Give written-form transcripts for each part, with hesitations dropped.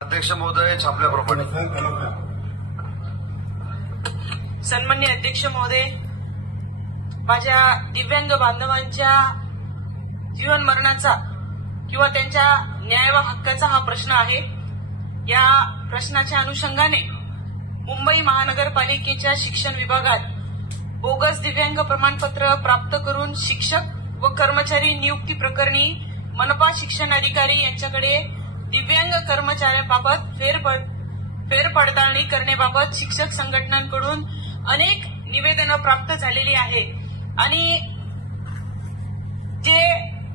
अध्यक्ष महोदय छापल्याप्रमाणे. सन्माननीय अध्यक्ष महोदय, माझ्या दिव्यांग बांधवांच्या जीवन मरणाचा किंवा त्यांच्या न्याय व हक्काचा हा प्रश्न आहे. या प्रश्नाच्या अनुषंगाने मुंबई महानगरपालिकेच्या शिक्षण विभागात बोगस दिव्यांग प्रमाणपत्र प्राप्त करून शिक्षक व कर्मचारी नियुक्ती प्रकरणी मनपा शिक्षण अधिकारी यांच्याकडे दिव्यांग कर्मचाऱ्यांबाबत फेरपडताळणी करण्याबाबत शिक्षक संघटनांकडून अनेक निवेदनं प्राप्त झालेली आहे आणि जे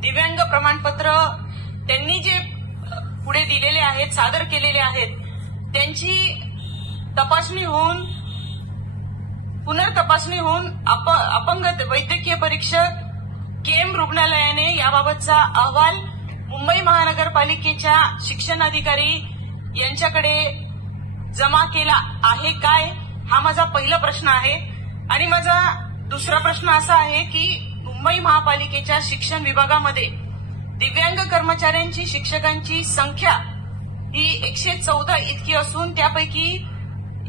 दिव्यांग प्रमाणपत्र त्यांनी जे पुढे दिलेले आहेत, सादर केलेले आहेत, त्यांची तपासणी होऊन पुनर्तपासणी होऊन अपंग वैद्यकीय परीक्षक केएम रुग्णालयाने याबाबतचा अहवाल मुंबई महानगरपालिकेच्या शिक्षणाधिकारी यांच्याकडे जमा केला आहे काय, हा माझा पहिला प्रश्न आहे. आणि माझा दुसरा प्रश्न असा आहे की मुंबई महापालिकेच्या शिक्षण विभागामध्ये दिव्यांग कर्मचाऱ्यांची शिक्षकांची संख्या ही 114 इतकी असून त्यापैकी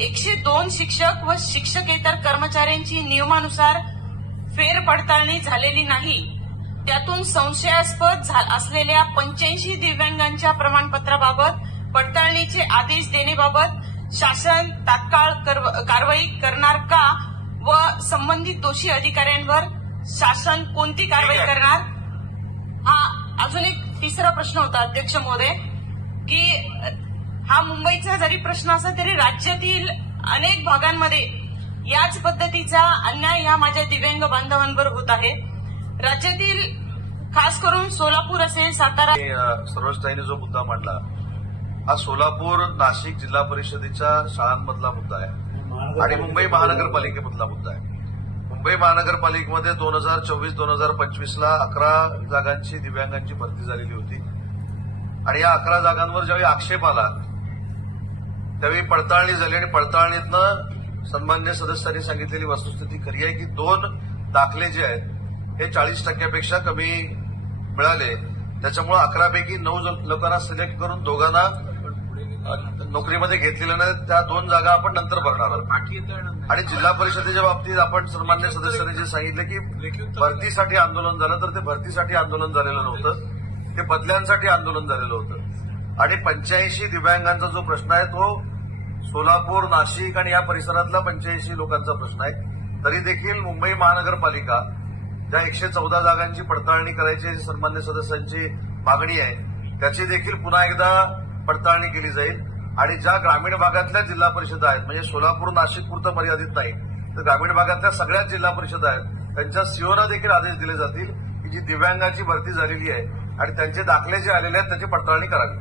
102 शिक्षक व शिक्षकेतर कर्मचाऱ्यांची नियमानुसार फेरपडताळणी झालेली नाही. त्यातून संशयास्पद असलेल्या 85 दिव्यांगांच्या प्रमाणपत्राबाबत पडताळणीचे आदेश देण्याबाबत शासन तात्काळ कारवाई करणार का व संबंधित दोषी अधिकाऱ्यांवर शासन कोणती कारवाई करणार, हा अजून एक तिसरा प्रश्न होता अध्यक्ष महोदय. की हा मुंबईचा जरी प्रश्न असला तरी राज्यातील अनेक भागांमध्ये याच पद्धतीचा अन्याय ह्या माझ्या दिव्यांग बांधवांवर होत आहे. राज्यातील खास करून सोलापूर असेल, सातारा. सर्वोच्चाईने जो मुद्दा मांडला हा सोलापूर नाशिक जिल्हा परिषदेच्या शाळांमधला मुद्दा आहे आणि मुंबई महानगरपालिकेमधला मुद्दा आहे. मुंबई महानगरपालिकेमध्ये 2024-2025ला 11 जागांची दिव्यांगांची भरती झालेली होती आणि या 11 जागांवर ज्यावेळी आक्षेप आला त्यावेळी पडताळणी झाली आणि पडताळणीतनं सन्मान्य सदस्यांनी सांगितलेली वस्तुस्थिती खरी आहे की 2 दाखले जे आहेत हे 40% कमी मिळाले. त्याच्यामुळे 11 पैकी 9 लोकांना सिलेक्ट करून दोघांना नोकरीमध्ये घेतलेल्या नाही. त्या 2 जागा आपण नंतर भरणार आहोत. आणि जिल्हा परिषदेच्या बाबतीत आपण सन्मान्य सदस्यांनी जे सांगितलं की भरतीसाठी आंदोलन झालं, तर ते भरतीसाठी आंदोलन झालेलं नव्हतं, ते बदल्यांसाठी आंदोलन झालेलं होतं. आणि 85 दिव्यांगांचा जो प्रश्न आहे तो सोलापूर, नाशिक आणि या परिसरातला 85 लोकांचा प्रश्न आहे. तरी देखील मुंबई महानगरपालिका ज्या 114 जागांची पडताळणी करायची सन्मान्य सदस्यांची मागणी आहे त्याची देखील पुन्हा एकदा पडताळणी केली जाईल. आणि ज्या ग्रामीण भागातल्या जिल्हा परिषदा आहेत, म्हणजे सोलापूर, नाशिक पुरतं मर्यादित नाही, तर ग्रामीण भागातल्या सगळ्याच जिल्हा परिषदा आहेत त्यांच्या सीओना देखील आदेश दिले जातील की जी दिव्यांगाची भरती झालेली आहे आणि त्यांचे दाखले जे आलेले आहेत त्याची पडताळणी करावी.